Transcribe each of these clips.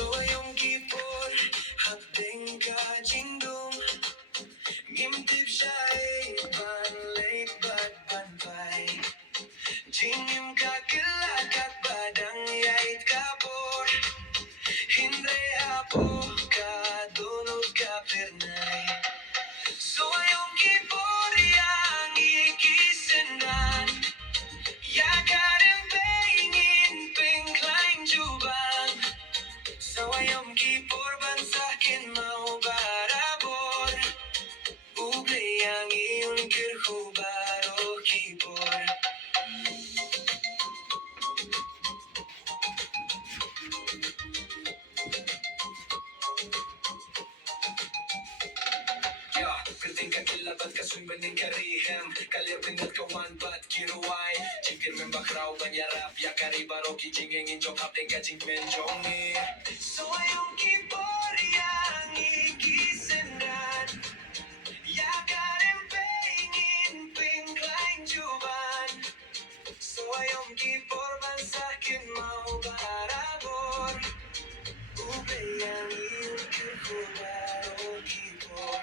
Soyong kipor, hapdeng ka jingdong. Ngimtip siya ban late bad banpay. Jingim ka kilakat badang yait kapor. Hindre apo ka dunod ka pernay. Soyong kipor yang ikisendan. Yakarem pengin pengklaing juban. Soyong kipor bansakin mau barabor. Uble yang iun kirhu baro kipor. Ya, penting ka kilabat kasoy maning karihem. Kalir pinat kawan bat kiruay. Jingkir membakraw banyarap ya karibaro kijingeng injong kapten kajing menjongi. Soyong kipor yang ikisendan. Yakarem pengin pengklaing juban. Soyong kipor bansakin mau barabor. Ube yang iun kirkubaro kipor.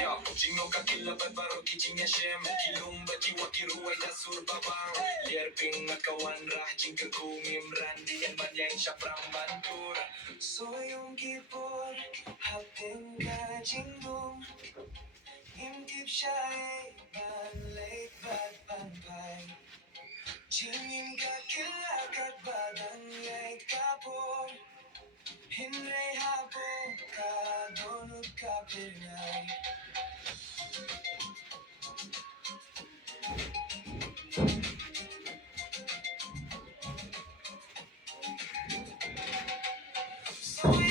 Yo, jingo kakilabat baro kijing shem. Kilumba jiwa kiruay dasur babang. Lierping ngakawan rah jingka kumim randi yan manyang syapram bantur. Soyong kipor, hapeng ka jingdong. Ngimtip siya ban late bad panpay. Jingim ka kilakat badang yait kapor. Hinre hapo ka donut ka pinay. Soy